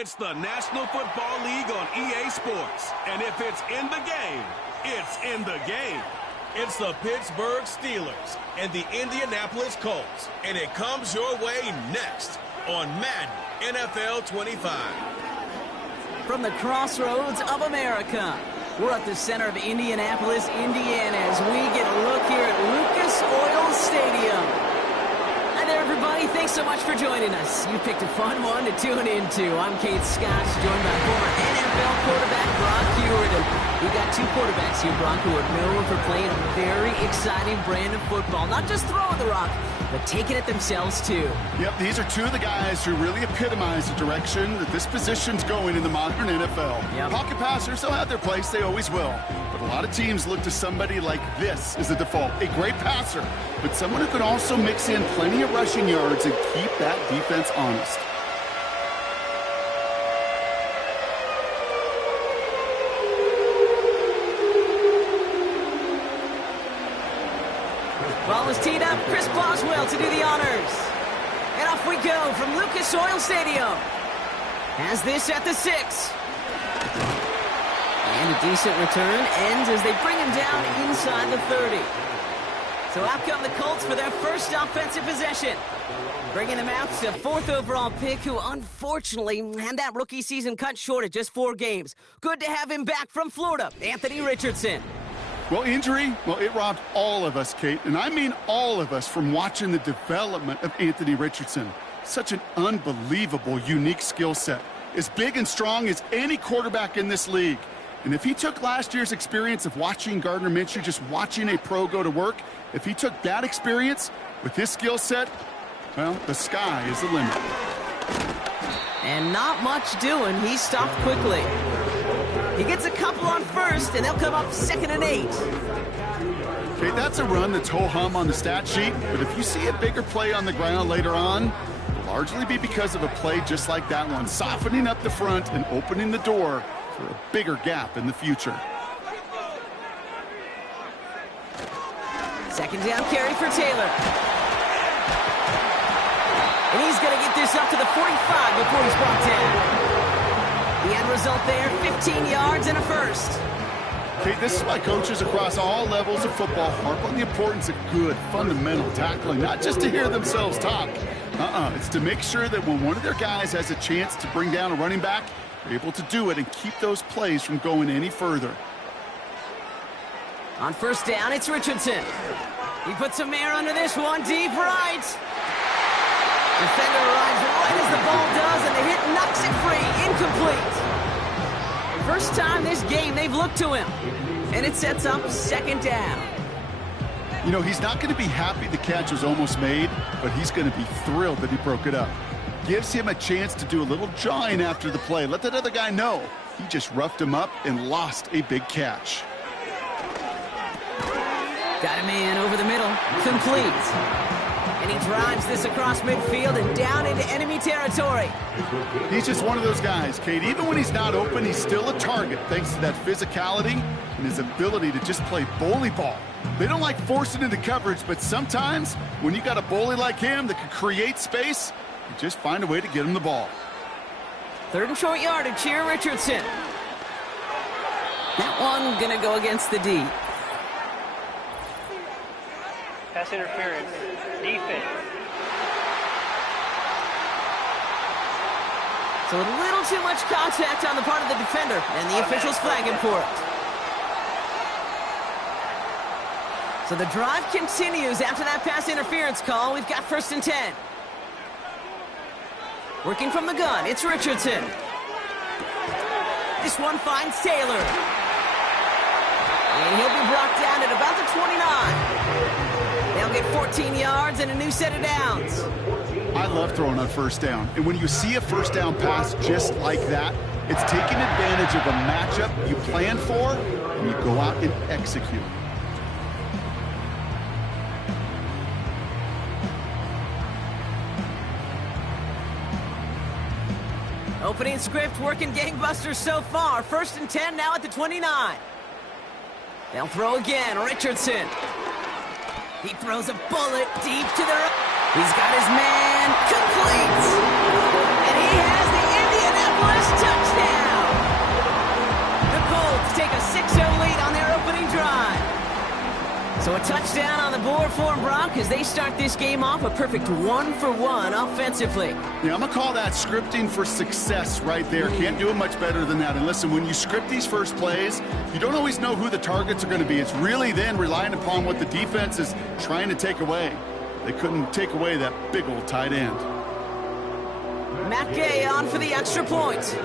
It's the National Football League on EA Sports. And if it's in the game, it's in the game. It's the Pittsburgh Steelers and the Indianapolis Colts. And it comes your way next on Madden NFL 25. From the crossroads of America, we're at the center of Indianapolis, Indiana, as we get a look here at Lucas Oil Stadium. Hi there, everybody. Thanks so much for joining us. You picked a fun one to tune into. I'm Kate Scott, joined by former NFL quarterback Brock Hewitt. And we've got two quarterbacks here, Brock, who are known for playing a very exciting brand of football. Not just throwing the rock, but taking it themselves, too. Yep, these are two of the guys who really epitomize the direction that this position's going in the modern NFL. Yep. Pocket passers, they'll have their place. They always will. But a lot of teams look to somebody like this as the default. A great passer, but someone who can also mix in plenty of rushing yards and keep that defense honest. Ball is teed up. Chris Boswell to do the honors. And off we go from Lucas Oil Stadium. Has this at the 6. And a decent return ends as they bring him down inside the 30. So out come the Colts for their first offensive possession. Bringing them out to 4th overall pick, who unfortunately had that rookie season cut short at just 4 games. Good to have him back from Florida, Anthony Richardson. Well, injury, it robbed all of us, Kate, and I mean all of us, from watching the development of Anthony Richardson. Such an unbelievable, unique skill set. As big and strong as any quarterback in this league. And if he took last year's experience of watching Gardner Minshew, just watching a pro go to work, if he took that experience with his skill set, well, the sky is the limit. And not much doing. He stopped quickly. He gets a couple on first, and they'll come up 2nd and 8. Okay, that's a run that's ho-hum on the stat sheet, but if you see a bigger play on the ground later on, it'll largely be because of a play just like that one, softening up the front and opening the door for a bigger gap in the future. 2nd down carry for Taylor. And he's going to get this up to the 45 before he's brought down. The end result there, 15 yards and a first. Okay, this is why coaches across all levels of football harp on the importance of good, fundamental tackling, not just to hear themselves talk. It's to make sure that when one of their guys has a chance to bring down a running back, they're able to do it and keep those plays from going any further. On 1st down, it's Richardson. He puts some air under this one, deep right. Defender arrives right as the ball does, and the hit knocks it free. Incomplete. First time this game they've looked to him. And it sets up 2nd down. You know, he's not going to be happy the catch was almost made, but he's going to be thrilled that he broke it up. Gives him a chance to do a little jawing after the play. Let that other guy know he just roughed him up and lost a big catch. Got a man over the middle. Complete. And he drives this across midfield and down into enemy territory. He's just one of those guys, Kate. Even when he's not open, he's still a target thanks to that physicality and his ability to just play bully ball. They don't like forcing into coverage, but sometimes when you got a bully like him that can create space, you just find a way to get him the ball. 3rd and short yardage here, Richardson. That one gonna go against the D. Pass interference. Defense. So a little too much contact on the part of the defender, and the officials flag him for it. So the drive continues after that pass interference call. We've got 1st and 10. Working from the gun, it's Richardson. This one finds Taylor. And he'll be brought down at about the 29. They'll get 14 yards and a new set of downs. I love throwing on 1st down. And when you see a 1st down pass just like that, it's taking advantage of a matchup you plan for, and you go out and execute. Opening script working gangbusters so far. 1st and 10 now at the 29. They'll throw again. Richardson. He throws a bullet deep to the right. He's got his man complete. And he has the Indianapolis touchdown! The Colts take a 6-0 lead on their opening drive. So a touchdown on the board for them, Brock, as they start this game off a perfect 1-for-1 offensively. Yeah, I'm going to call that scripting for success right there. Can't do it much better than that. And listen, when you script these first plays, you don't always know who the targets are going to be. It's really then relying upon what the defense is trying to take away. They couldn't take away that big old tight end. Matt Gay on for the extra point.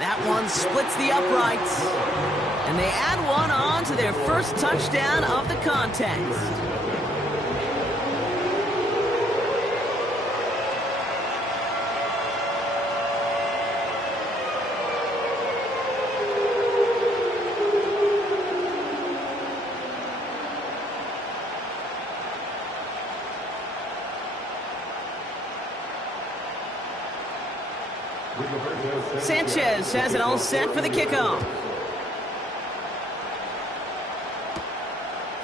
That one splits the uprights. And they add one on to their first touchdown of the contest. Sanchez has it all set for the kickoff.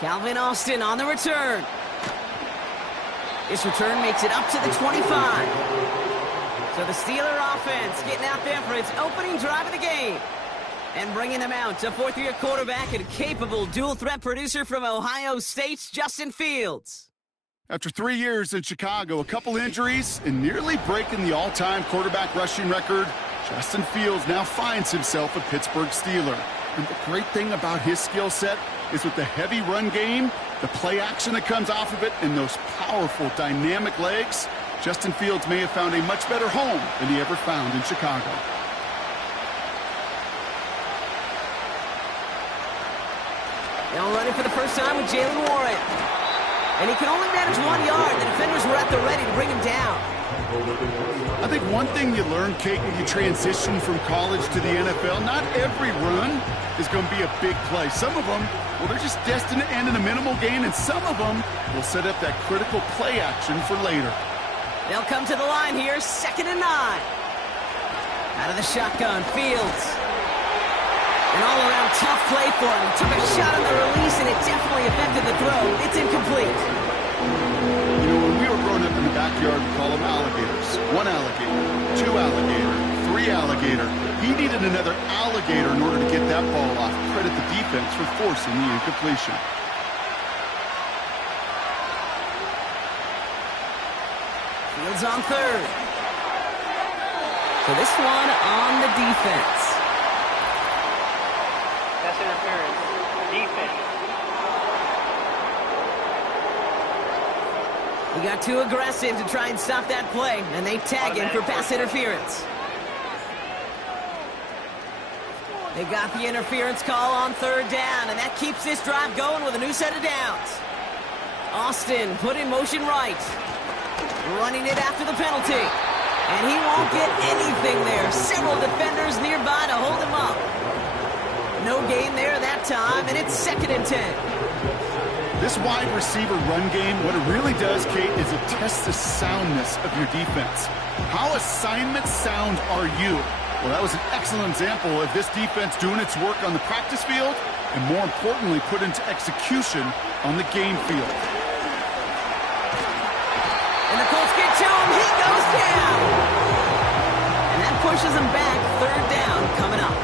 Calvin Austin on the return. This return makes it up to the 25. So the Steeler offense getting out there for its opening drive of the game. And bringing them out, a fourth-year quarterback and capable dual-threat producer from Ohio State's Justin Fields. After 3 years in Chicago, a couple injuries, and nearly breaking the all-time quarterback rushing record, Justin Fields now finds himself a Pittsburgh Steeler. And the great thing about his skill set is with the heavy run game, the play action that comes off of it, and those powerful, dynamic legs, Justin Fields may have found a much better home than he ever found in Chicago. Now running for the first time with Jalen Warren. And he can only manage 1 yard. The defenders were at the ready to bring him down. I think one thing you learn, Kate, when you transition from college to the NFL, not every run is going to be a big play. Some of them, well, they're just destined to end in a minimal gain, and some of them will set up that critical play action for later. They'll come to the line here, 2nd and 9. Out of the shotgun, Fields. An all-around tough play for him. He took a shot on the release, and it definitely affected the throw. It's incomplete. You know, when we were growing up in the backyard, we call them alligators. 1 alligator, 2 alligator, 3 alligator. He needed another alligator in order to get that ball off. Credit the defense for forcing the incompletion. Fields on 3rd. So this one on the defense. Pass interference. Defense. He got too aggressive to try and stop that play, and they tag him for pass interference. They got the interference call on 3rd down, and that keeps this drive going with a new set of downs. Austin put in motion right. Running it after the penalty. And he won't get anything there. Several defenders nearby to hold him up. No gain there that time, and it's 2nd and 10. This wide receiver run game, what it really does, Kate, is it tests the soundness of your defense. How assignment sound are you? Well, that was an excellent example of this defense doing its work on the practice field and, more importantly, put into execution on the game field. And the Colts get to him. He goes down. And that pushes him back. 3rd down coming up.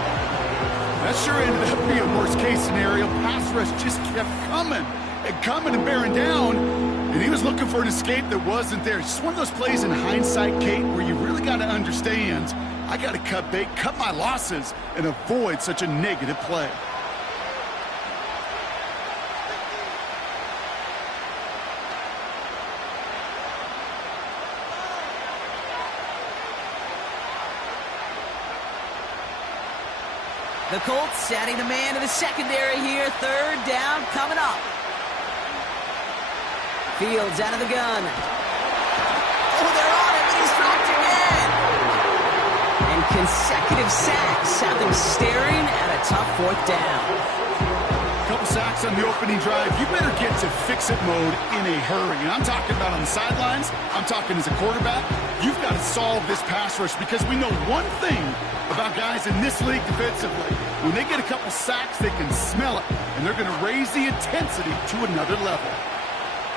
That sure ended up being a worst-case scenario. Pass rush just kept coming and bearing down, and he was looking for an escape that wasn't there. It's just one of those plays in hindsight, Kate, where you really got to understand, I got to cut bait, cut my losses, and avoid such a negative play. The Colts adding the man to the secondary here. 3rd down coming up. Fields out of the gun. Oh, they're on him, and he's dropped again. And consecutive sacks have them staring at a tough 4th down. Couple sacks on the opening drive. You better get to fix-it mode in a hurry. And I'm talking about on the sidelines. I'm talking as a quarterback. You've got to solve this pass rush because we know one thing about guys in this league defensively. When they get a couple sacks, they can smell it, and they're going to raise the intensity to another level.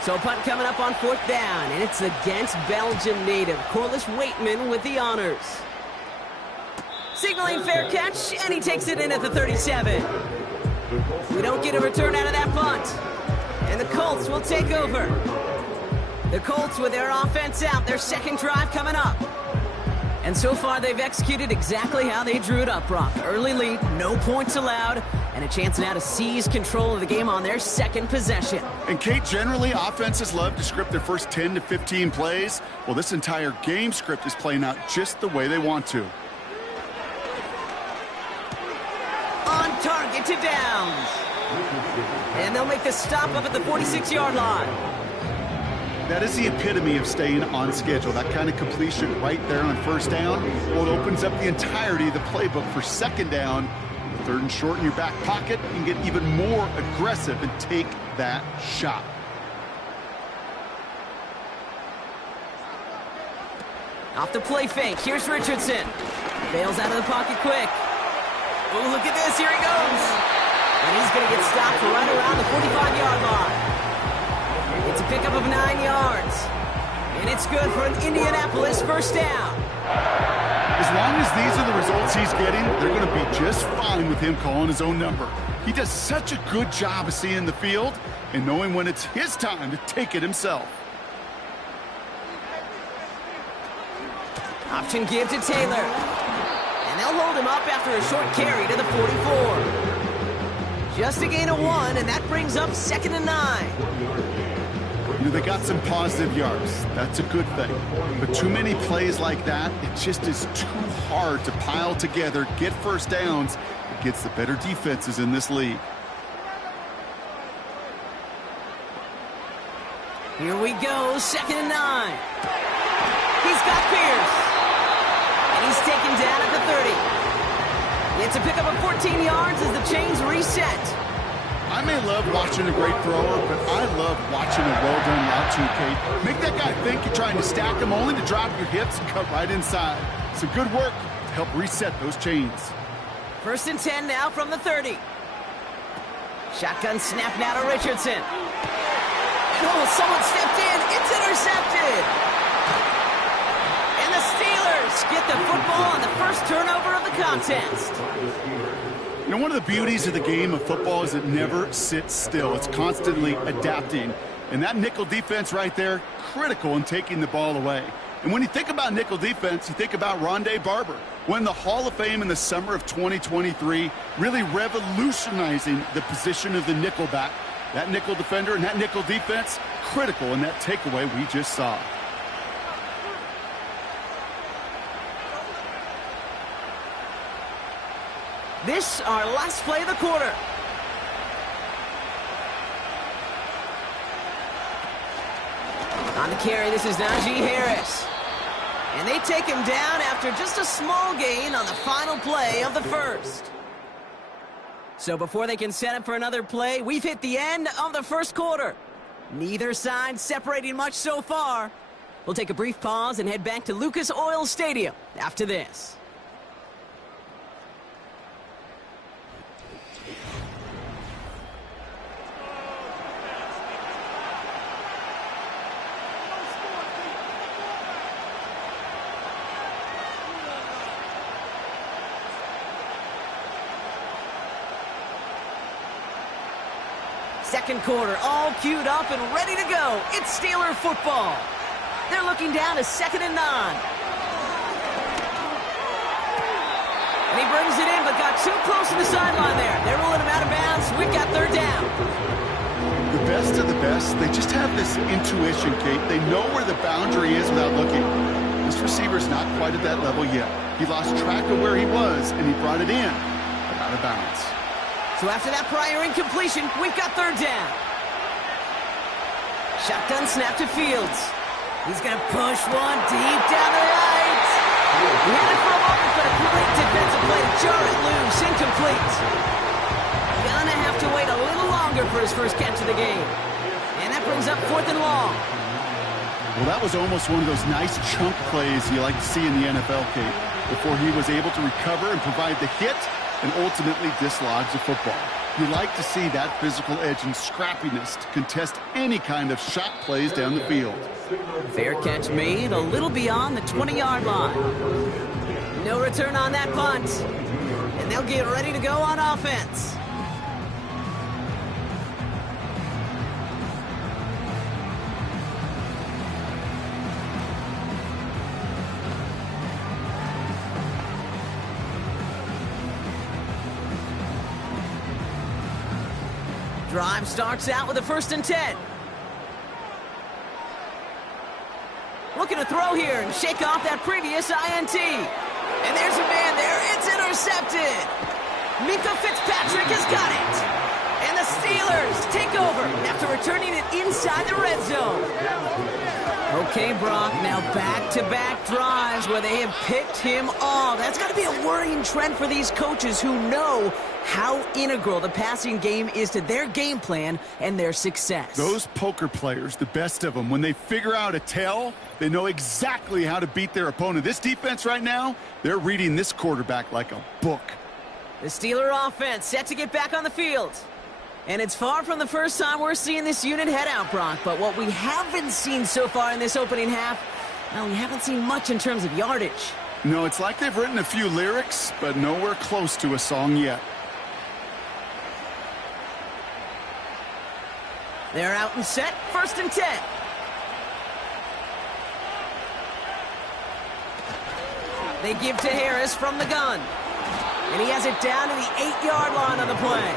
So a punt coming up on 4th down, and it's against Belgium native Corliss Waitman with the honors. Signaling fair catch, and he takes it in at the 37. We don't get a return out of that punt, and the Colts will take over. The Colts with their offense out, their second drive coming up. And so far, they've executed exactly how they drew it up, Brock. Early lead, no points allowed, and a chance now to seize control of the game on their second possession. And, Kate, generally, offenses love to script their first 10 to 15 plays. Well, this entire game script is playing out just the way they want to. On target to Downs. And they'll make the stop up at the 46-yard line. That is the epitome of staying on schedule. That kind of completion right there on first down. Well, it opens up the entirety of the playbook for second down. Third and short in your back pocket, you can get even more aggressive and take that shot. Off the play fake, here's Richardson. Bails out of the pocket quick. Oh, look at this, here he goes. And he's going to get stopped right around the 45-yard line. It's a pickup of 9 yards. And it's good for an Indianapolis first down. As long as these are the results he's getting, they're going to be just fine with him calling his own number. He does such a good job of seeing the field and knowing when it's his time to take it himself. Option give to Taylor. And they'll hold him up after a short carry to the 44. Just a gain of 1, and that brings up 2nd and 9. You know, they got some positive yards. That's a good thing. But too many plays like that, it just is too hard to pile together, get first downs against the better defenses in this league. Here we go, 2nd and 9. He's got Pierce. And he's taken down at the 30. It's a pickup of 14 yards as the chains reset. I may love watching a great thrower, but I love watching a well-done route too, Kate. Make that guy think you're trying to stack him only to drop your hips and cut right inside. Some good work to help reset those chains. 1st and 10 now from the 30. Shotgun snap now to Richardson. And oh, someone stepped in. It's intercepted. And the Steelers get the football on the first turnover of the contest. You know, one of the beauties of the game of football is it never sits still. It's constantly adapting. And that nickel defense right there, critical in taking the ball away. And when you think about nickel defense, you think about Rondé Barber, won the Hall of Fame in the summer of 2023, really revolutionizing the position of the nickelback. That nickel defender and that nickel defense, critical in that takeaway we just saw. This, our last play of the quarter. On the carry, this is Najee Harris. And they take him down after just a small gain on the final play of the first. So before they can set up for another play, we've hit the end of the first quarter. Neither side separating much so far. We'll take a brief pause and head back to Lucas Oil Stadium after this. Second quarter, all queued up and ready to go. It's Steeler football. They're looking down to 2nd and 9. And he brings it in, but got too close to the sideline there. They're rolling him out of bounds. We've got 3rd down. The best of the best, they just have this intuition, Kate. They know where the boundary is without looking. This receiver's not quite at that level yet. He lost track of where he was, and he brought it in, but out of bounds. So after that prior incompletion, we've got 3rd down. Shotgun snap to Fields. He's going to push one deep down the right. He had it for a moment, but a great defensive play to jar it loose. Incomplete. Gonna have to wait a little longer for his first catch of the game. And that brings up 4th and long. Well, that was almost one of those nice chunk plays you like to see in the NFL, Kate, before he was able to recover and provide the hit and ultimately dislodge the football. You like to see that physical edge and scrappiness to contest any kind of shot plays down the field. Fair catch made, a little beyond the 20-yard line. No return on that punt. And they'll get ready to go on offense. Drive starts out with a 1st and 10. Looking to throw here and shake off that previous INT. And there's a man there. It's intercepted. Minka Fitzpatrick has got it. And the Steelers take over after returning it inside the red zone. Okay, Brock, now back-to-back drives where they have picked him off. That's got to be a worrying trend for these coaches who know how integral the passing game is to their game plan and their success. Those poker players, the best of them, when they figure out a tell, they know exactly how to beat their opponent. This defense right now, they're reading this quarterback like a book. The Steeler offense set to get back on the field. And it's far from the first time we're seeing this unit head out, Brock. But what we haven't seen so far in this opening half, well, we haven't seen much in terms of yardage. No, it's like they've written a few lyrics, but nowhere close to a song yet. They're out and set, 1st and 10. They give to Harris from the gun. And he has it down to the 8-yard line on the play.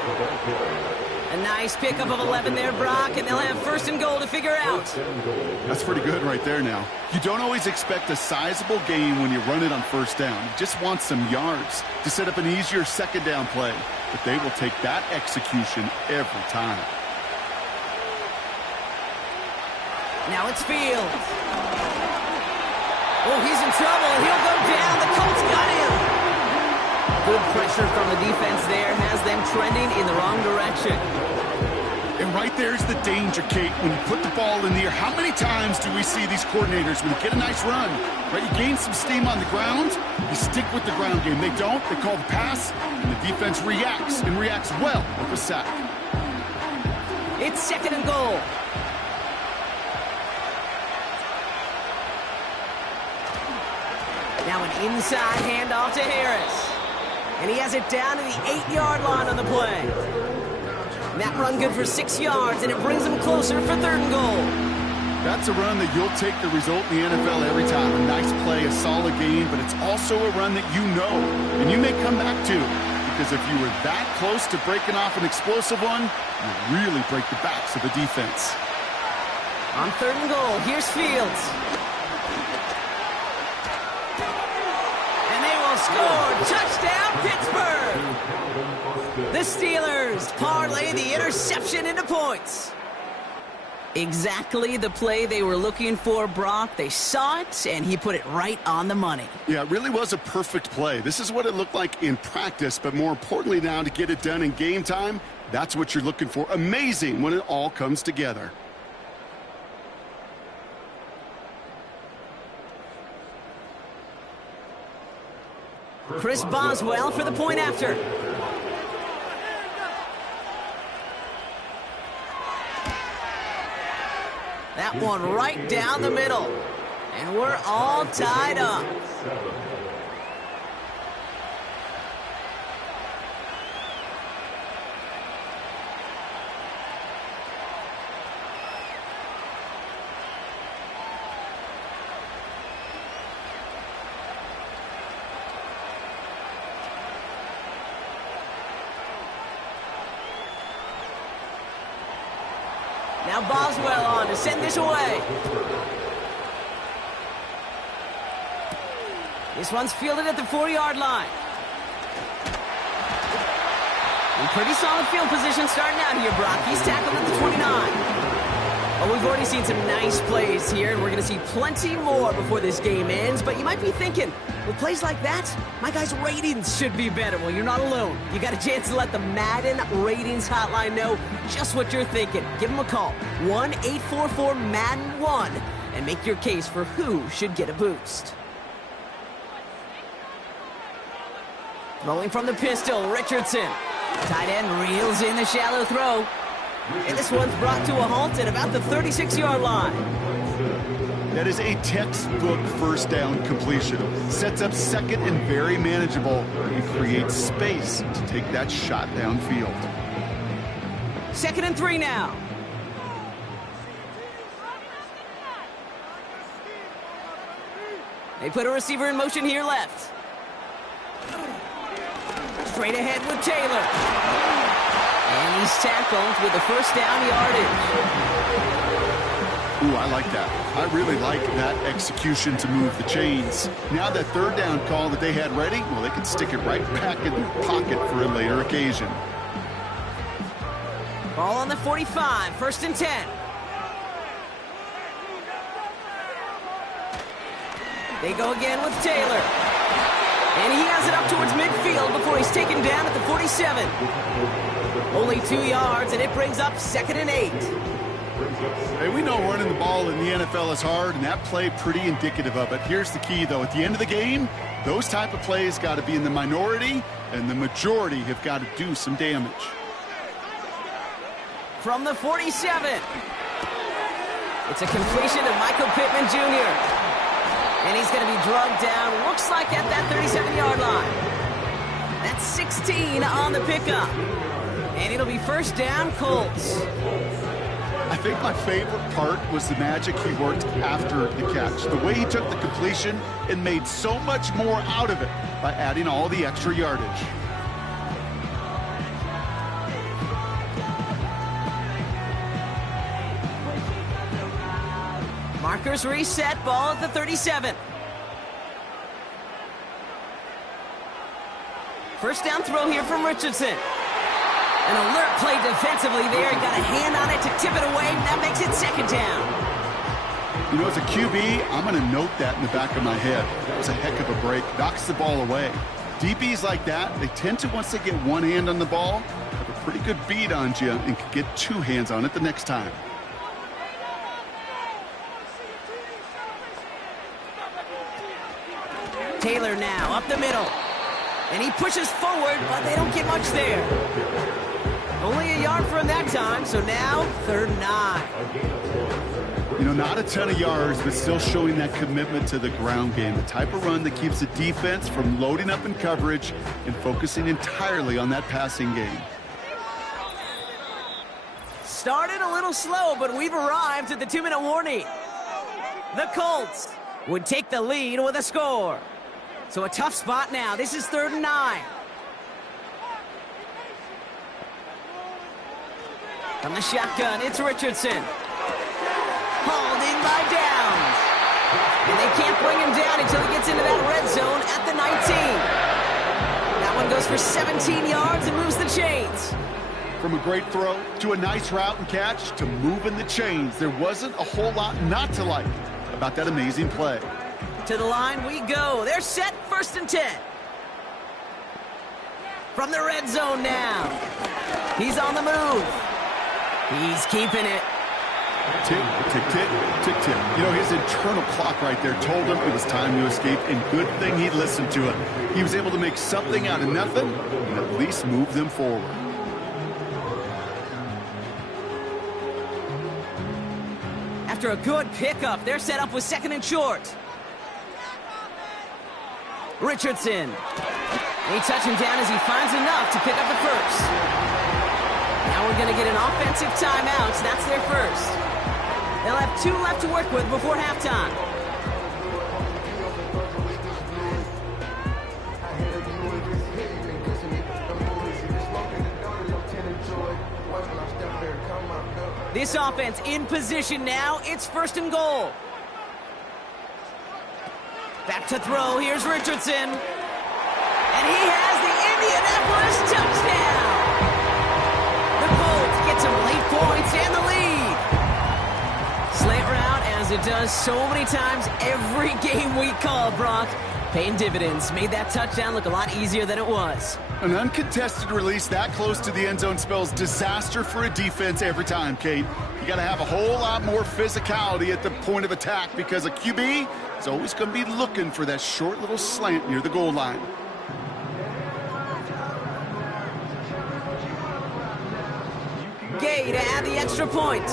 A nice pickup of 11 there, Brock, and they'll have 1st and goal to figure out. That's pretty good right there now. You don't always expect a sizable gain when you run it on 1st down. You just want some yards to set up an easier 2nd down play. But they will take that execution every time. Now it's Fields. Oh, he's in trouble. He'll go down. The Colts got him. Good pressure from the defense there has them trending in the wrong direction. And right there's the danger, Kate. When you put the ball in the air, how many times do we see these coordinators, when you get a nice run, right, you gain some steam on the ground, you stick with the ground game. They don't, they call the pass, and the defense reacts, and reacts well with a sack. It's 2nd and goal. Now an inside handoff to Harris. And he has it down to the 8-yard line on the play. And that run good for 6 yards, and it brings them closer for 3rd and goal. That's a run that you'll take the result in the NFL every time. A nice play, a solid game, but it's also a run that you know, and you may come back to. Because if you were that close to breaking off an explosive one, you really break the backs of the defense. On 3rd and goal, here's Fields. Scored. Touchdown, Pittsburgh. The Steelers parlay the interception into points. Exactly the play they were looking for, Brock. They saw it, and he put it right on the money. Yeah, it really was a perfect play. This is what it looked like in practice, but more importantly now to get it done in game time, that's what you're looking for. Amazing when it all comes together. Chris Boswell for the point after. That one right down the middle. And we're all tied up. Now Boswell on to send this away. This one's fielded at the 4-yard line. In pretty solid field position starting out here, Brock. He's tackled at the 29. Well, we've already seen some nice plays here, and we're going to see plenty more before this game ends. But you might be thinking, with plays like that, my guys' ratings should be better. Well, you're not alone. You got a chance to let the Madden ratings hotline know just what you're thinking. Give them a call, 1-844-MADDEN-1, and make your case for who should get a boost. Rolling from the pistol, Richardson. Tight end reels in the shallow throw. And this one's brought to a halt at about the 36-yard line. That is a textbook first down completion. Sets up second and very manageable. And creates space to take that shot downfield. 2nd and 3 now. They put a receiver in motion here left. Straight ahead with Taylor. And he's tackled with the first down yardage. Ooh, I like that. I really like that execution to move the chains. Now that 3rd down call that they had ready, well, they can stick it right back in their pocket for a later occasion. Ball on the 45, 1st and 10. They go again with Taylor. And he has it up towards midfield before he's taken down at the 47. Only 2 yards, and it brings up 2nd and 8. Hey, we know running the ball in the NFL is hard, and that play pretty indicative of it. Here's the key, though. At the end of the game, those type of plays got to be in the minority, and the majority have got to do some damage. From the 47. It's a completion to Michael Pittman Jr. And he's going to be drugged down, looks like at that 37-yard line. That's 16 on the pickup. And it'll be 1st down, Colts. I think my favorite part was the magic he worked after the catch. The way he took the completion and made so much more out of it by adding all the extra yardage. Markers reset, ball at the 37. First down throw here from Richardson. An alert play defensively there. Got a hand on it to tip it away. That makes it 2nd down. You know, as a QB, I'm going to note that in the back of my head. That was a heck of a break. Knocks the ball away. DBs like that, they tend to, once they get one hand on the ball, have a pretty good beat on you and can get 2 hands on it the next time. Taylor now up the middle. And he pushes forward, but they don't get much there. Only a yard for him that time, so now 3rd and 9. You know, not a ton of yards, but still showing that commitment to the ground game. The type of run that keeps the defense from loading up in coverage and focusing entirely on that passing game. Started a little slow, but we've arrived at the 2-minute warning. The Colts would take the lead with a score. So a tough spot now. This is 3rd and 9. From the shotgun, it's Richardson. Hauled in by Downs. And they can't bring him down until he gets into that red zone at the 19. That one goes for 17 yards and moves the chains. From a great throw to a nice route and catch to moving the chains, there wasn't a whole lot not to like about that amazing play. To the line we go. They're set, 1st and 10. From the red zone now. He's on the move. He's keeping it. Tick, tick, tick, tick, tick. You know, his internal clock right there told him it was time to escape, and good thing he listened to it. He was able to make something out of nothing and at least move them forward. After a good pickup, they're set up with 2nd and short. Richardson. They touch him down as he finds enough to pick up the first. Now we're going to get an offensive timeout. So that's their first. They'll have 2 left to work with before halftime. This offense in position now. It's 1st and goal. Back to throw. Here's Richardson. And he has the Indianapolis touchdown. The Colts get some late points and the lead. Slant route, as it does so many times every game we call, Brock. Paying dividends. Made that touchdown look a lot easier than it was. An uncontested release that close to the end zone spells disaster for a defense every time, Kate. You got to have a whole lot more physicality at the point of attack because a QB is always going to be looking for that short little slant near the goal line. Gay to add the extra point.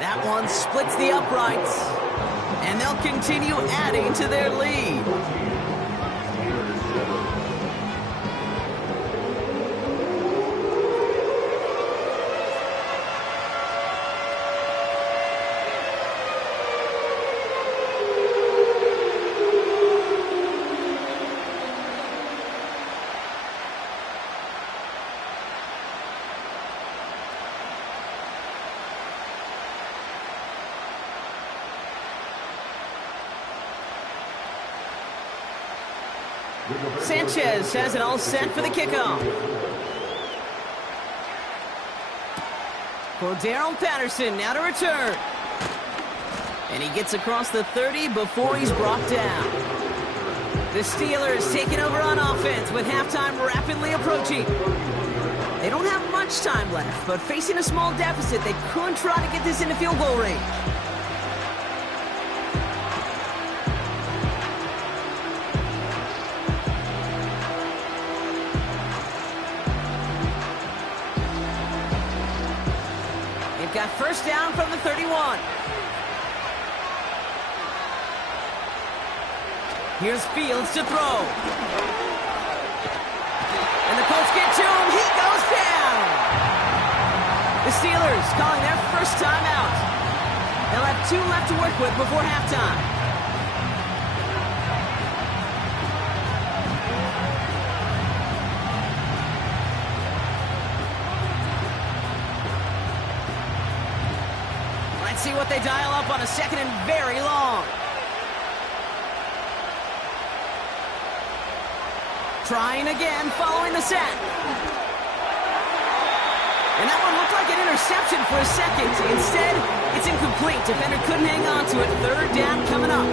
That one splits the uprights. And they'll continue adding to their lead. Sanchez has it all set for the kickoff. Cordero Patterson now to return. And he gets across the 30 before he's brought down. The Steelers taking over on offense with halftime rapidly approaching. They don't have much time left, but facing a small deficit, they could try to get this into field goal range. Got first down from the 31. Here's Fields to throw. And the Colts get to him. He goes down. The Steelers calling their first timeout. They'll have 2 left to work with before halftime. See what they dial up on a second and very long. Trying again, following the set. And that one looked like an interception for a second. Instead, it's incomplete. Defender couldn't hang on to it. Third down coming up.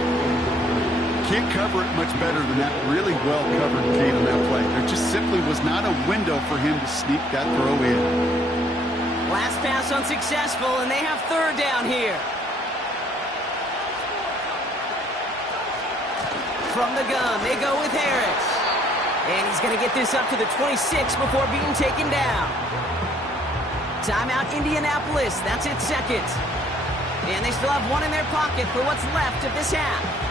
Can't cover it much better than that. Really well covered, Kate, on that play. There just simply was not a window for him to sneak that throw in. Last pass unsuccessful, and they have third down here. From the gun, they go with Harris. And he's going to get this up to the 26 before being taken down. Timeout Indianapolis, that's its second. And they still have one in their pocket for what's left of this half.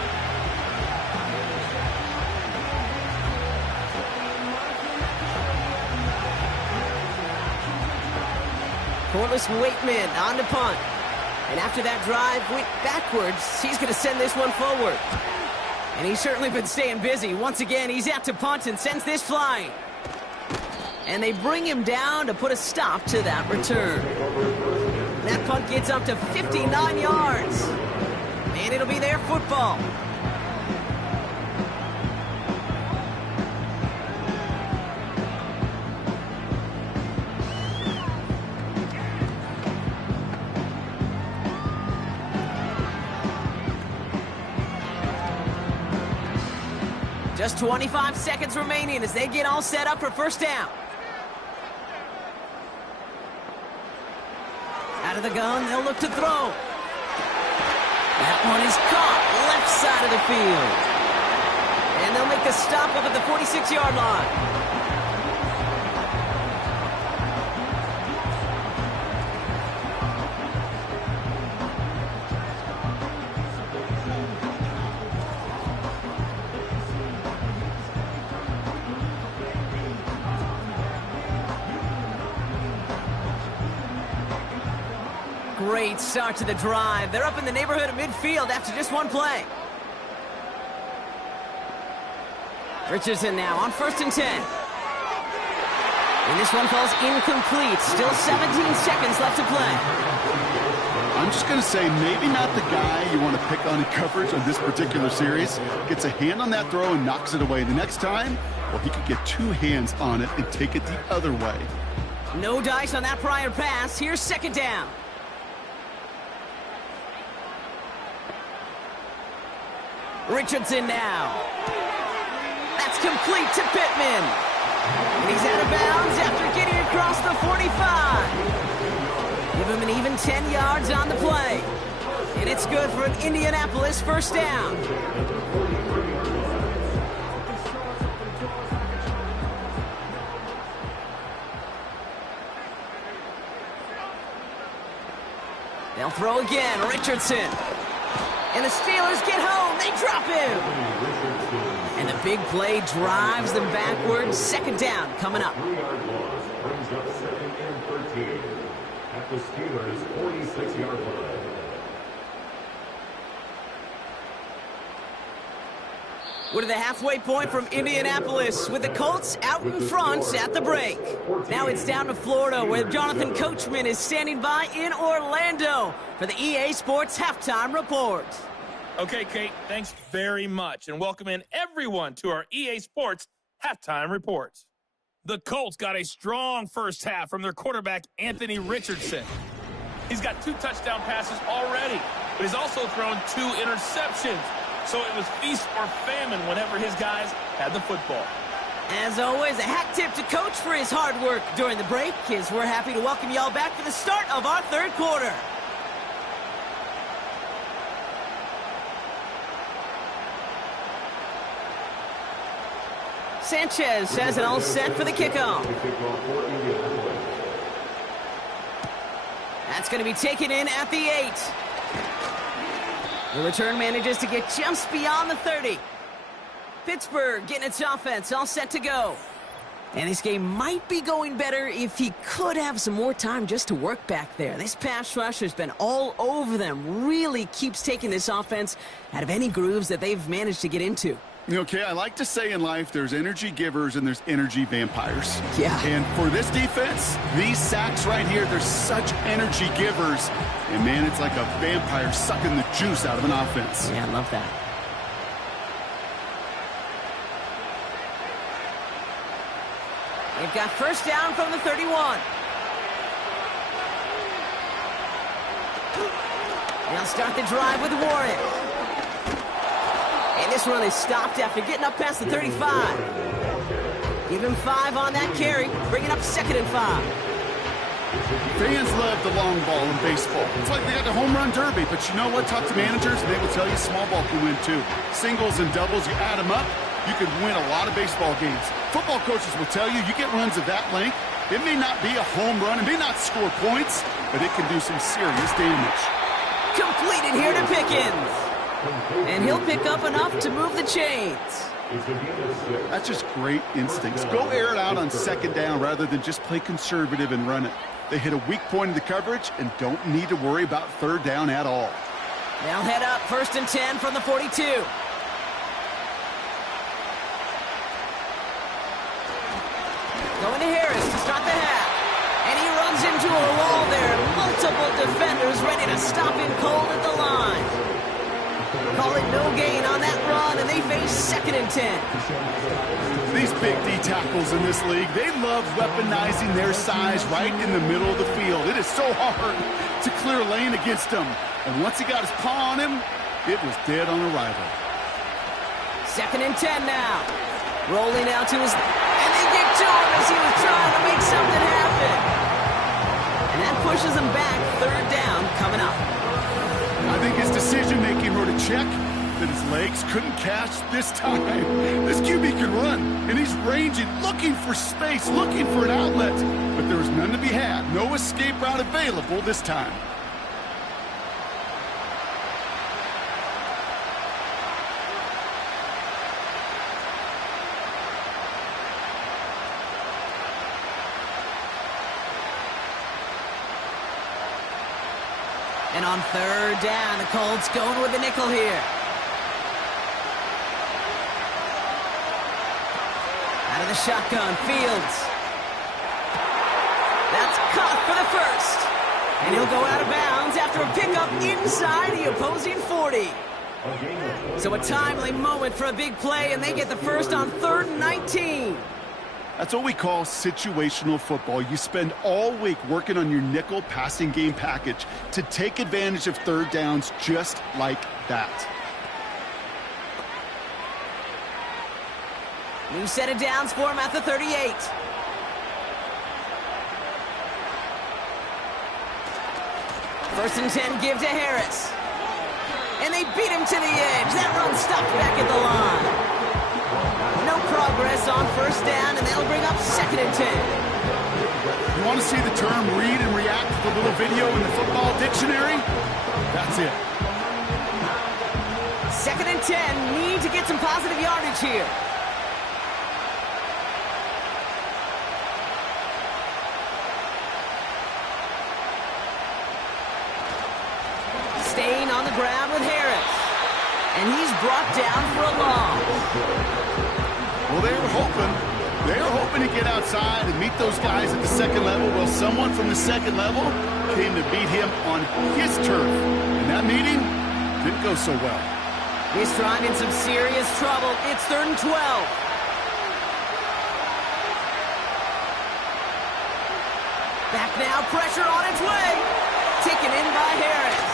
Corliss Waitman on to punt. And after that drive went backwards, he's going to send this one forward. And he's certainly been staying busy. Once again, he's out to punt and sends this flying. And they bring him down to put a stop to that return. That punt gets up to 59 yards. And it'll be their football. Just 25 seconds remaining as they get all set up for first down. Out of the gun, they'll look to throw. That one is caught left side of the field. And they'll make the stop up at the 46-yard line. Great start to the drive. They're up in the neighborhood of midfield after just one play. Richardson now on 1st and 10. And this one falls incomplete. Still 17 seconds left to play. I'm just going to say maybe not the guy you want to pick on in coverage on this particular series. Gets a hand on that throw and knocks it away. The next time, well, he could get 2 hands on it and take it the other way. No dice on that prior pass. Here's second down. Richardson now. That's complete to Pittman. And he's out of bounds after getting across the 45. Give him an even 10 yards on the play. And it's good for an Indianapolis first down. They'll throw again. Richardson. And the Steelers get home. They drop him. And the big play drives them backwards. Second down coming up. 3-yard loss brings up 2nd and 13 at the Steelers' 46-yard line. We're to the halfway point from Indianapolis with the Colts out in front at the break. Now it's down to Florida where Jonathan Coachman is standing by in Orlando for the EA Sports Halftime Report. Okay, Kate, thanks very much, and welcome in everyone to our EA Sports Halftime Reports. The Colts got a strong first half from their quarterback, Anthony Richardson. He's got 2 touchdown passes already, but he's also thrown 2 interceptions. So it was feast or famine whenever his guys had the football. As always, a hat tip to Coach for his hard work during the break, as we're happy to welcome y'all back for the start of our third quarter. Sanchez has it all set for the kickoff. That's going to be taken in at the 8. The return manages to get just beyond the 30. Pittsburgh getting its offense all set to go. And this game might be going better if he could have some more time just to work back there. This pass rush has been all over them. Really keeps taking this offense out of any grooves that they've managed to get into. Okay, I like to say in life there's energy givers and there's energy vampires. Yeah. And for this defense, these sacks right here, they're such energy givers. And, man, it's like a vampire sucking the juice out of an offense. Yeah, I love that. They've got first down from the 31. They'll start the drive with Warren. And this run is stopped after getting up past the 35. Give him 5 on that carry, bringing up 2nd and 5. Fans love the long ball in baseball. It's like they got the home run derby, but you know what? Talk to managers, and they will tell you small ball can win too. Singles and doubles, you add them up, you can win a lot of baseball games. Football coaches will tell you, you get runs of that length, it may not be a home run, it may not score points, but it can do some serious damage. Completed here to Pickens. And he'll pick up enough to move the chains. That's just great instincts. Go air it out on 2nd down rather than just play conservative and run it. They hit a weak point in the coverage and don't need to worry about 3rd down at all. They'll head up 1st and 10 from the 42. Going to Harris to start the half. And he runs into a wall there. Multiple defenders ready to stop him cold at the line. Call it no gain on that run, and they face 2nd and 10. These big D tackles in this league, they love weaponizing their size right in the middle of the field. It is so hard to clear a lane against him. And once he got his paw on him, it was dead on arrival. 2nd and 10 now. Rolling out to his... And they get to him as he was trying to make something happen. And that pushes him back. 3rd down coming up. I think his decision-making wrote a check that his legs couldn't catch this time. This QB can run, and he's ranging, looking for space, looking for an outlet. But there was none to be had. No escape route available this time. And on 3rd down, the Colts going with the nickel here. Out of the shotgun, Fields. That's caught for the 1st. And he'll go out of bounds after a pickup inside the opposing 40. So a timely moment for a big play, and they get the 1st on 3rd and 19. That's what we call situational football. You spend all week working on your nickel passing game package to take advantage of 3rd downs just like that. New set of downs for him at the 38. First and 10 give to Harris. And they beat him to the edge. That run stopped back at the line. No progress on 1st down, and they'll bring up 2nd and 10. You want to see the term read and react to the little video in the football dictionary? That's it. 2nd and 10. Need to get some positive yardage here. Staying on the ground with Harris. And he's brought down for a loss. Well, they were hoping to get outside and meet those guys at the second level. Well, someone from the second level came to beat him on his turf. And that meeting didn't go so well. He's trying in some serious trouble. It's 3rd and 12. Back now, pressure on its way. Taken in by Harris.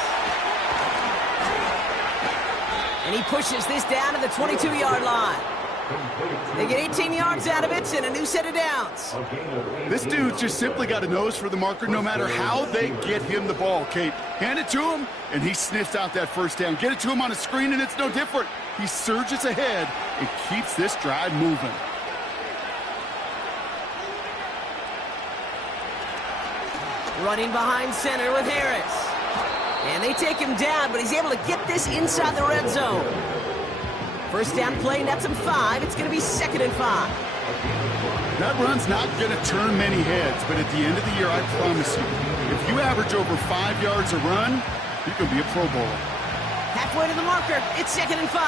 And he pushes this down to the 22-yard line. They get 18 yards out of it and a new set of downs. This dude's just simply got a nose for the marker no matter how they get him the ball, Kate. Hand it to him, and he sniffs out that first down. Get it to him on a screen, and it's no different. He surges ahead and keeps this drive moving. Running behind center with Harris. And they take him down, but he's able to get this inside the red zone. First down play, nets him 5. It's going to be 2nd and 5. That run's not going to turn many heads, but at the end of the year, I promise you, if you average over 5 yards a run, you can be a Pro Bowler. Halfway to the marker. It's 2nd and 5.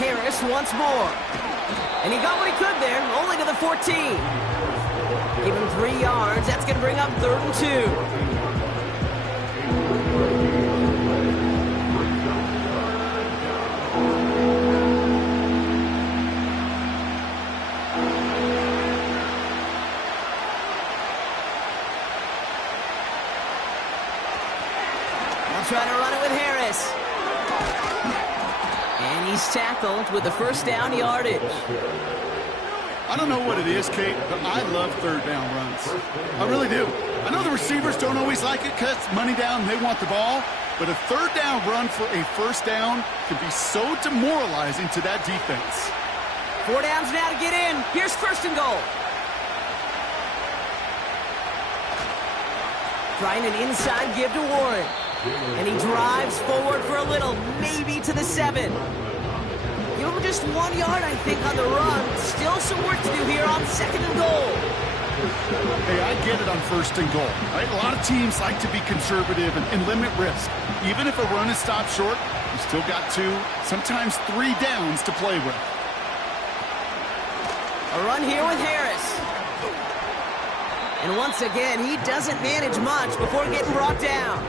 Harris once more. And he got what he could there, only to the 14. Give him 3 yards. That's going to bring up 3rd and 2. Trying to run it with Harris. And he's tackled with the first down yardage. I don't know what it is, Kate, but I love 3rd down runs. I really do. I know the receivers don't always like it because money down, they want the ball. But a 3rd down run for a first down can be so demoralizing to that defense. 4 downs now to get in. Here's 1st and goal. Trying an inside give to Warren. And he drives forward for a little, maybe to the 7. Give him just 1 yard, I think, on the run. Still some work to do here on 2nd and goal. Hey, I get it on 1st and goal. Right? A lot of teams like to be conservative and limit risk. Even if a run is stopped short, you still got 2, sometimes 3 downs to play with. A run here with Harris. And once again, he doesn't manage much before getting brought down.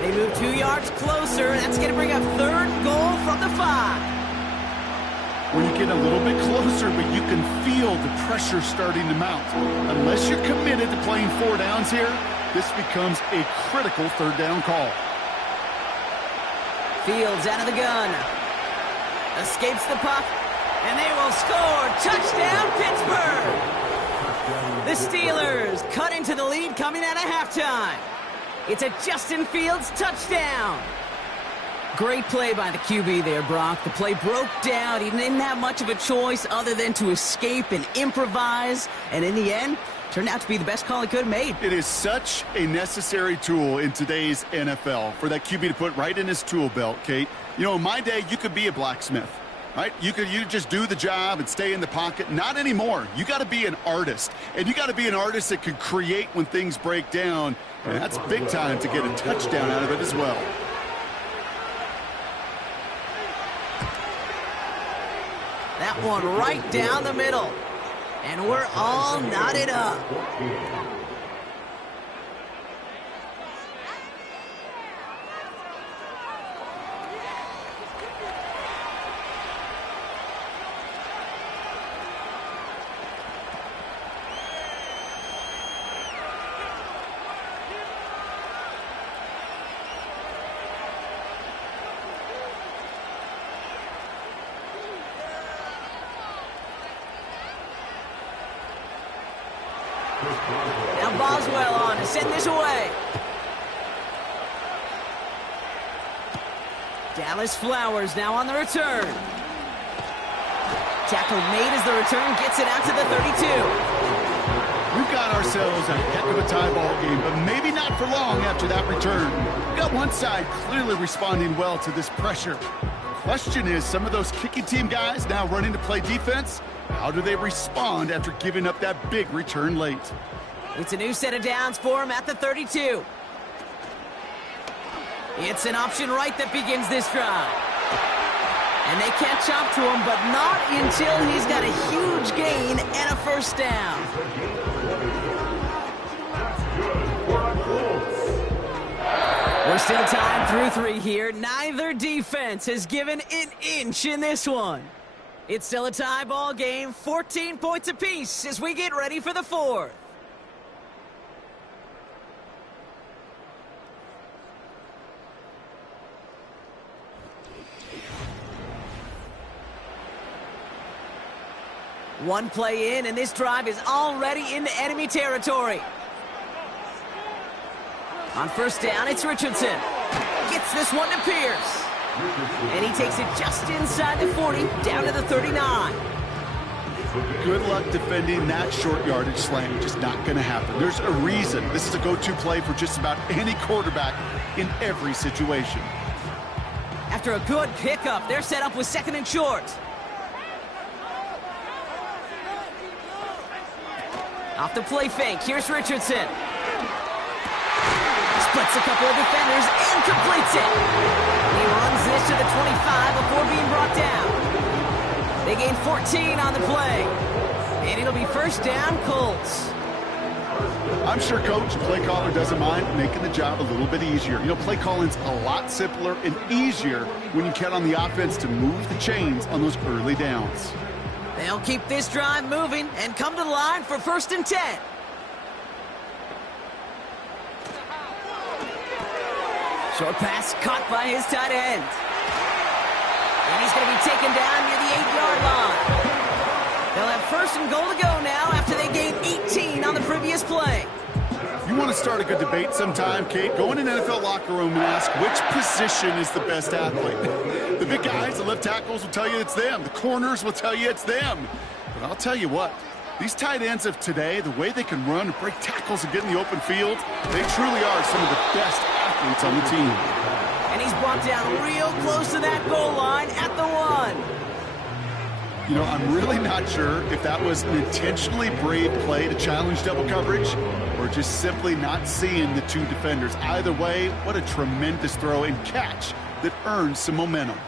They move 2 yards closer. That's going to bring up 3rd goal from the 5. When you get a little bit closer, but you can feel the pressure starting to mount. Unless you're committed to playing 4 downs here, this becomes a critical 3rd down call. Fields out of the gun. Escapes the puck. And they will score. Touchdown, Pittsburgh! The Steelers cut into the lead coming out of halftime. It's a Justin Fields touchdown. Great play by the QB there, Brock. The play broke down. He didn't have much of a choice other than to escape and improvise. And in the end, turned out to be the best call he could have made. It is such a necessary tool in today's NFL for that QB to put right in his tool belt, Kate. You know, in my day, you could be a blacksmith. Right? You just do the job and stay in the pocket. Not anymore. You got to be an artist. And you got to be an artist that can create when things break down. And that's big time to get a touchdown out of it as well. That one right down the middle. And we're all knotted up. Now Boswell on to send this away. Dallas Flowers now on the return. Tackle made as the return gets it out to the 32. We've got ourselves a heck of a tie ball game, but maybe not for long after that return. We've got one side clearly responding well to this pressure. Question is, some of those kicking team guys now running to play defense, how do they respond after giving up that big return late? It's a new set of downs for him at the 32. It's an option right that begins this drive. And they catch up to him, but not until he's got a huge gain and a first down. We're still tied through 3 here. Neither defense has given an inch in this one. It's still a tie ball game, 14 points apiece as we get ready for the 4th. One play in, and this drive is already into enemy territory. On first down, it's Richardson. Gets this one to Pierce. And he takes it just inside the 40, down to the 39. Good luck defending that short yardage slant. Just not going to happen. There's a reason. This is a go-to play for just about any quarterback in every situation. After a good pickup, they're set up with 2nd and short. Off the play fake, here's Richardson. Splits a couple of defenders and completes it. He runs this to the 25 before being brought down. They gain 14 on the play. And it'll be first down, Colts. I'm sure coach, play caller doesn't mind making the job a little bit easier. You know, play calling's a lot simpler and easier when you count on the offense to move the chains on those early downs. They'll keep this drive moving and come to the line for 1st and 10. Short pass caught by his tight end. And he's going to be taken down near the 8-yard line. They'll have 1st and goal to go now after they gained 18 on the previous play. You want to start a good debate sometime, Kate? Go in an NFL locker room and ask which position is the best athlete. The big guys, the left tackles will tell you it's them. The corners will tell you it's them. But I'll tell you what, these tight ends of today, the way they can run and break tackles and get in the open field, they truly are some of the best athletes on the team. And he's brought down real close to that goal line at the 1. You know, I'm really not sure if that was an intentionally brave play to challenge double coverage or just simply not seeing the 2 defenders. Either way, what a tremendous throw and catch that earns some momentum.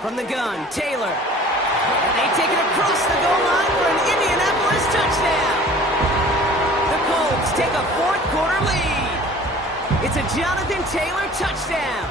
From the gun, Taylor. And they take it across the goal line for an Indianapolis touchdown. The Colts take a 4th quarter lead. It's a Jonathan Taylor touchdown.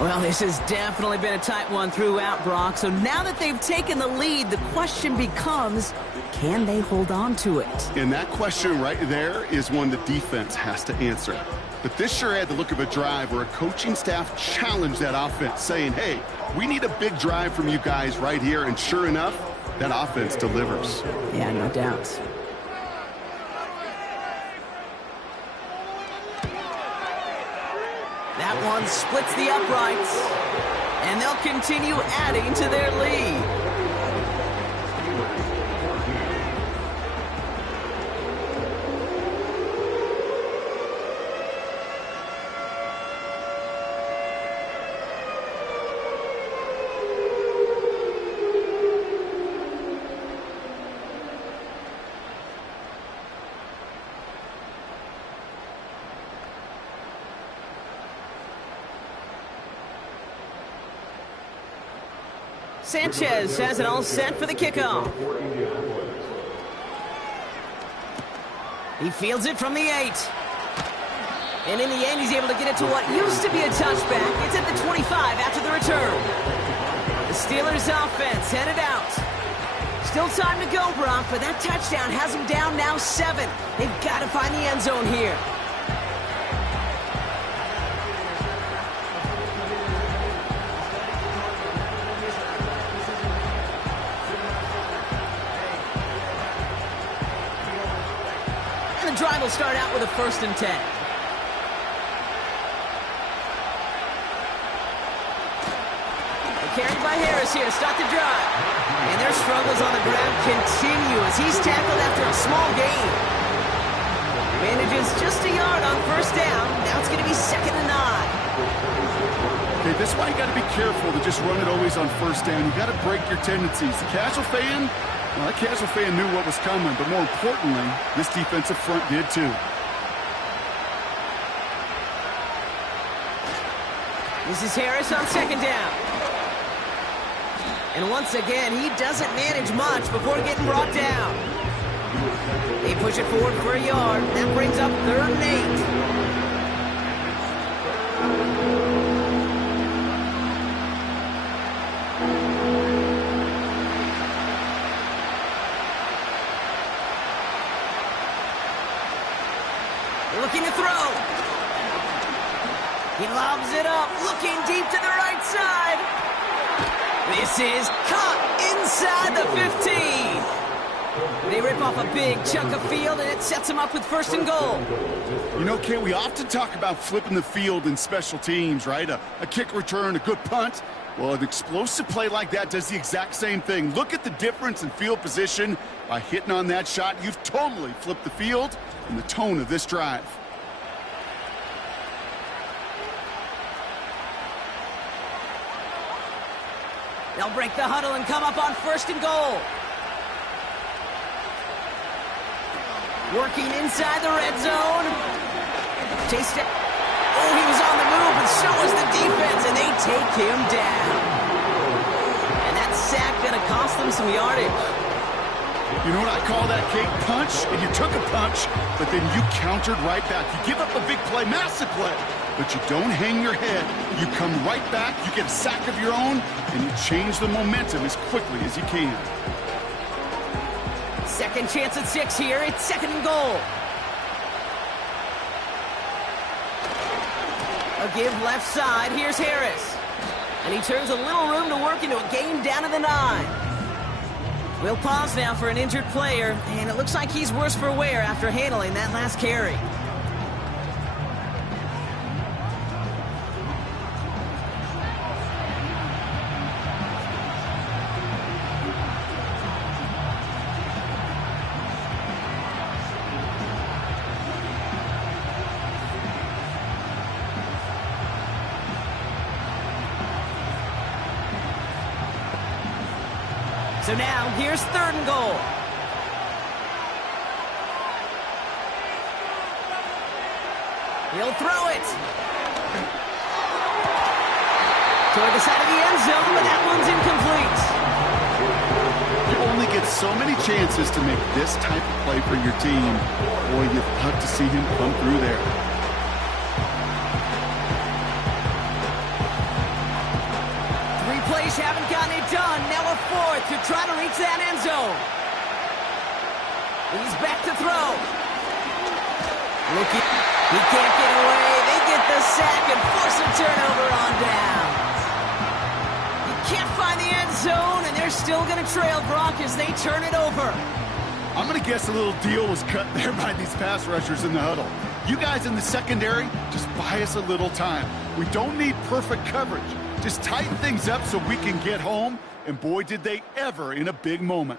Well, this has definitely been a tight one throughout, Brock. So now that they've taken the lead, the question becomes, can they hold on to it? And that question right there is one the defense has to answer. But this sure had the look of a drive where a coaching staff challenged that offense, saying, hey, we need a big drive from you guys right here. And sure enough, that offense delivers. Yeah, no doubt. That one splits the uprights, and they'll continue adding to their lead. Sanchez has it all set for the kickoff. He fields it from the 8. And in the end, he's able to get it to what used to be a touchback. It's at the 25 after the return. The Steelers offense headed out. Still time to go, Brock, but that touchdown has them down now 7. They've got to find the end zone here. The drive will start out with a 1st and 10. They carry by Harris here to start the drive. And their struggles on the ground continue as he's tackled after a small gain. Manages just a yard on first down. Now it's going to be 2nd and 9. Okay, this is why you got to be careful to just run it always on first down. You got to break your tendencies. The casual fan, well, that casual fan knew what was coming, but more importantly, this defensive front did too. This is Harris on 2nd down. And once again, he doesn't manage much before getting brought down. They push it forward for a yard. That brings up 3rd and 8. Looking to throw. He lobs it up, looking deep to the right side. This is caught inside the 15. They rip off a big chunk of field, and it sets them up with 1st and goal. You know, Ken, we often talk about flipping the field in special teams, right? A kick return, a good punt. Well, an explosive play like that does the exact same thing. Look at the difference in field position. By hitting on that shot, you've totally flipped the field and the tone of this drive. They'll break the huddle and come up on 1st and goal. Working inside the red zone. Chased it. Oh, he was on the move, and so was the defense, and they take him down. And that sack going to cost them some yardage. You know what I call that, Kate? Punch, and you took a punch, but then you countered right back. You give up a big play, massive play, but you don't hang your head. You come right back, you get a sack of your own, and you change the momentum as quickly as you can. Second chance at 6 here. It's 2nd and goal. A give left side. Here's Harris. And he turns a little room to work into a gain down to the 9. We'll pause now for an injured player, and it looks like he's worse for wear after handling that last carry. So now, here's 3rd and goal. He'll throw it. Toward the side of the end zone, but that one's incomplete. You only get so many chances to make this type of play for your team. Boy, you'd love to see him come through there. Haven't gotten it done. Now a 4th to try to reach that end zone. He's back to throw. Looking. He can't get away. They get the sack and force a turnover on down. He can't find the end zone, and they're still going to trail Brock as they turn it over. I'm going to guess a little deal was cut there by these pass rushers in the huddle. You guys in the secondary, just buy us a little time. We don't need perfect coverage. Just tighten things up so we can get home, and boy, did they ever in a big moment.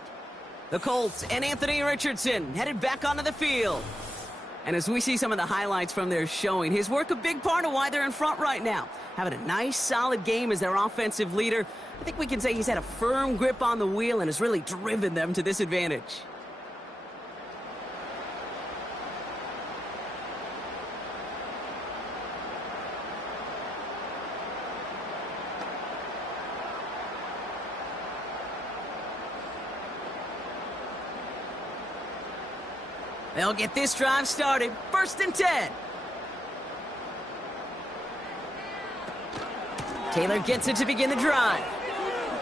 The Colts and Anthony Richardson headed back onto the field. And as we see some of the highlights from their showing, his work a big part of why they're in front right now. Having a nice, solid game as their offensive leader. I think we can say he's had a firm grip on the wheel and has really driven them to this advantage. They'll get this drive started. 1st and 10. Taylor gets it to begin the drive.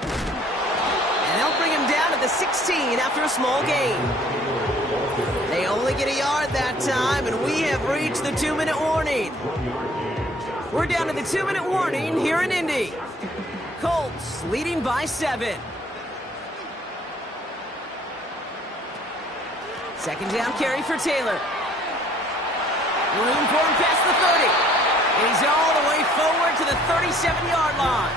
And they'll bring him down to the 16 after a small gain. They only get a yard that time, and we have reached the 2-minute warning. We're down to the 2-minute warning here in Indy. Colts leading by 7. 2nd down carry for Taylor. Room for him past the 30. And he's all the way forward to the 37-yard line.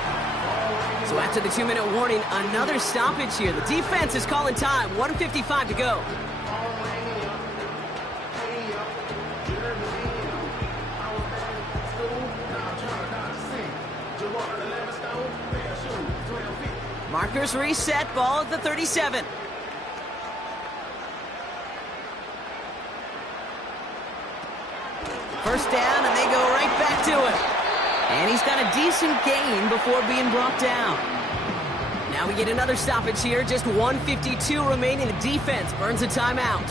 So after the 2-minute warning, another stoppage here. The defense is calling time. 1:55 to go. Markers reset, ball at the 37. First down, and they go right back to it. And he's got a decent gain before being brought down. Now we get another stoppage here. Just 1:52 remaining. The defense burns a timeout.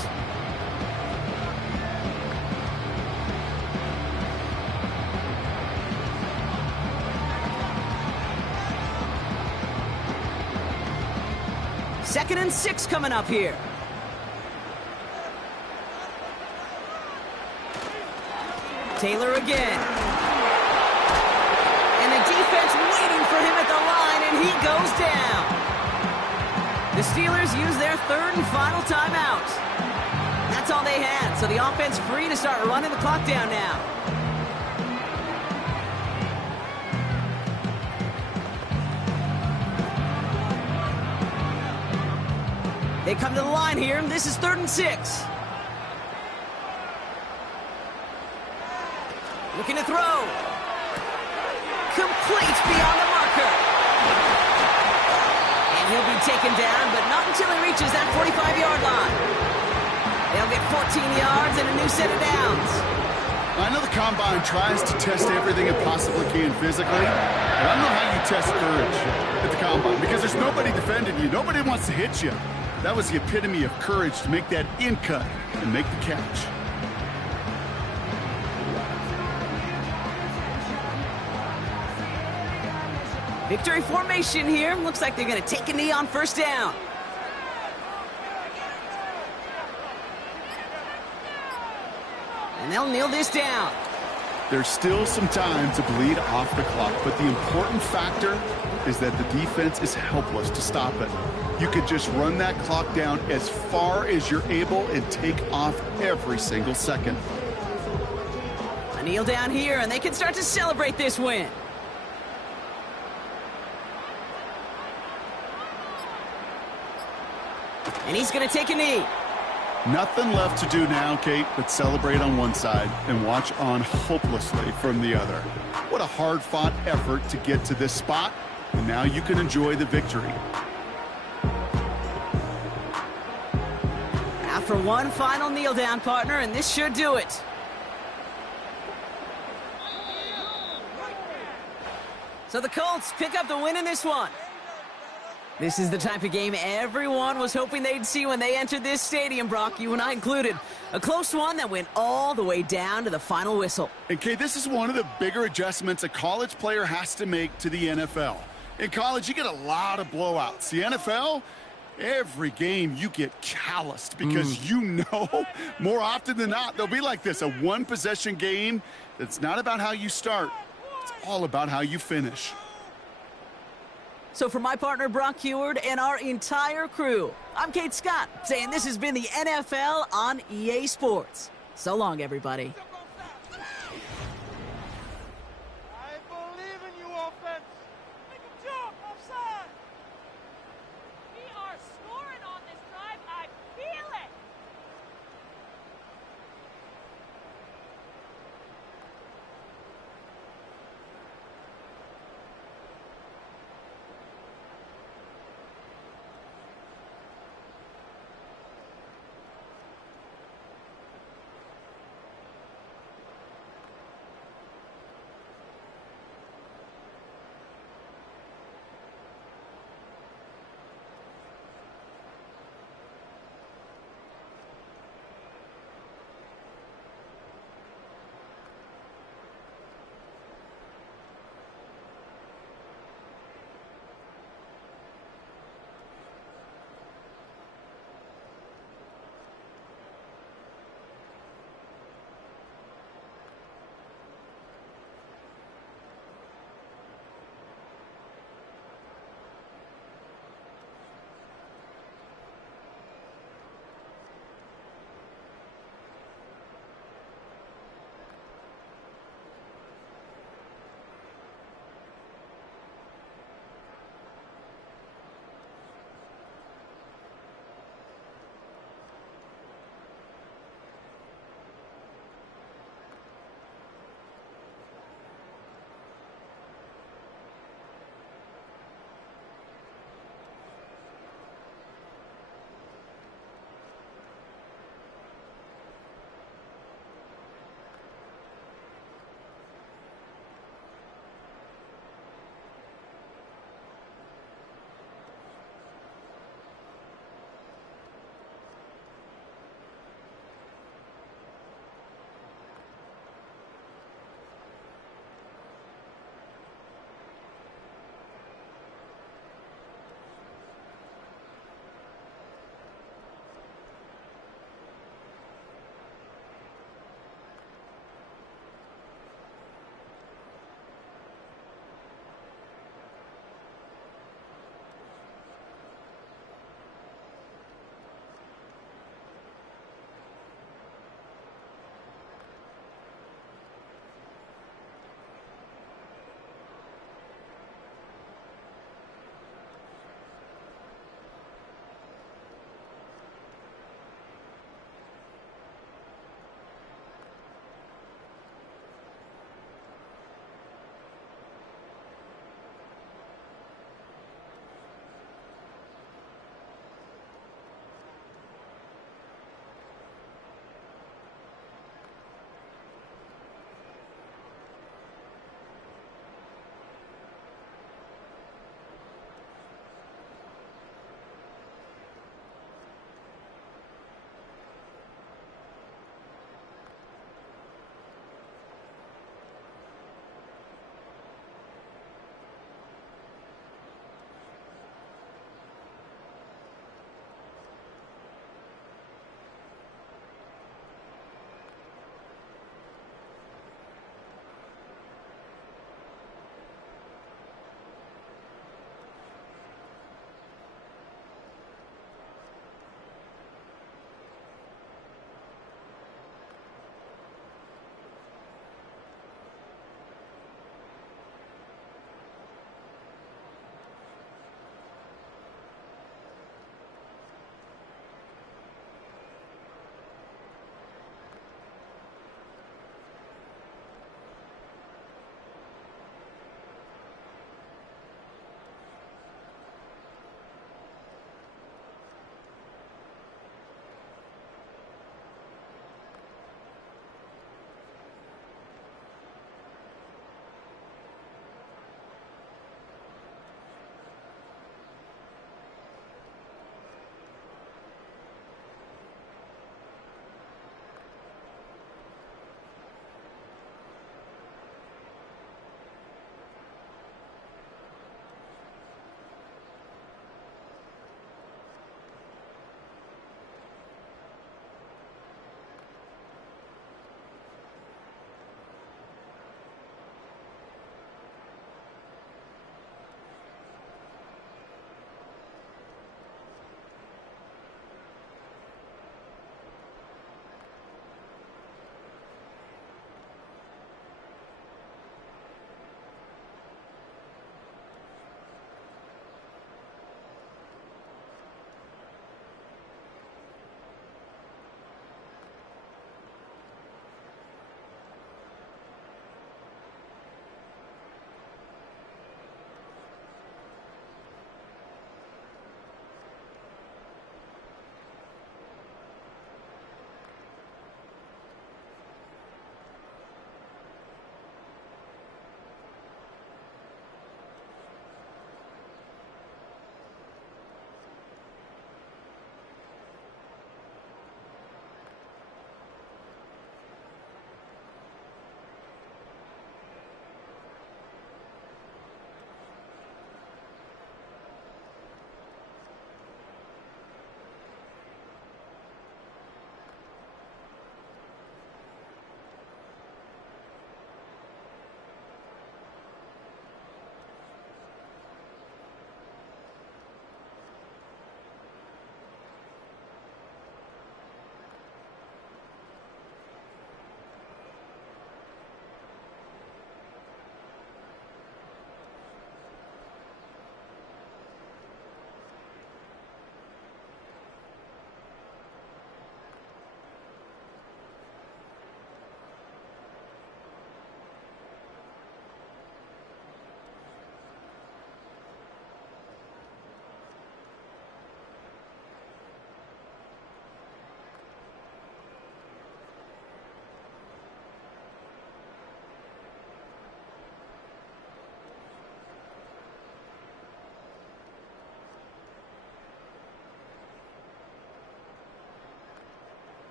Second and 6 coming up here. Taylor again. And the defense waiting for him at the line, and he goes down. The Steelers use their third and final timeout. That's all they had, so the offense free to start running the clock down now. They come to the line here, and this is 3rd and 6. Looking to throw. Complete beyond the marker. And he'll be taken down, but not until he reaches that 45-yard line. They'll get 14 yards and a new set of downs. I know the Combine tries to test everything it possibly can physically, but I don't know how you test courage at the Combine because there's nobody defending you. Nobody wants to hit you. That was the epitome of courage to make that in cut and make the catch. Victory formation here. Looks like they're going to take a knee on first down. And they'll kneel this down. There's still some time to bleed off the clock, but the important factor is that the defense is helpless to stop it. You could just run that clock down as far as you're able and take off every single second. A kneel down here, and they can start to celebrate this win. And he's going to take a knee. Nothing left to do now, Kate, but celebrate on one side and watch on hopelessly from the other. What a hard-fought effort to get to this spot, and now you can enjoy the victory. After one final kneel down, partner, and this should do it. So the Colts pick up the win in this one. This is the type of game everyone was hoping they'd see when they entered this stadium, Brock, you and I included. A close one that went all the way down to the final whistle. And, Kate, this is one of the bigger adjustments a college player has to make to the NFL. In college, you get a lot of blowouts. The NFL, every game you get calloused because you know more often than not they'll be like this, a one-possession game that's not about how you start. It's all about how you finish. So for my partner, Brock Heward, and our entire crew, I'm Kate Scott, saying this has been the NFL on EA Sports. So long, everybody.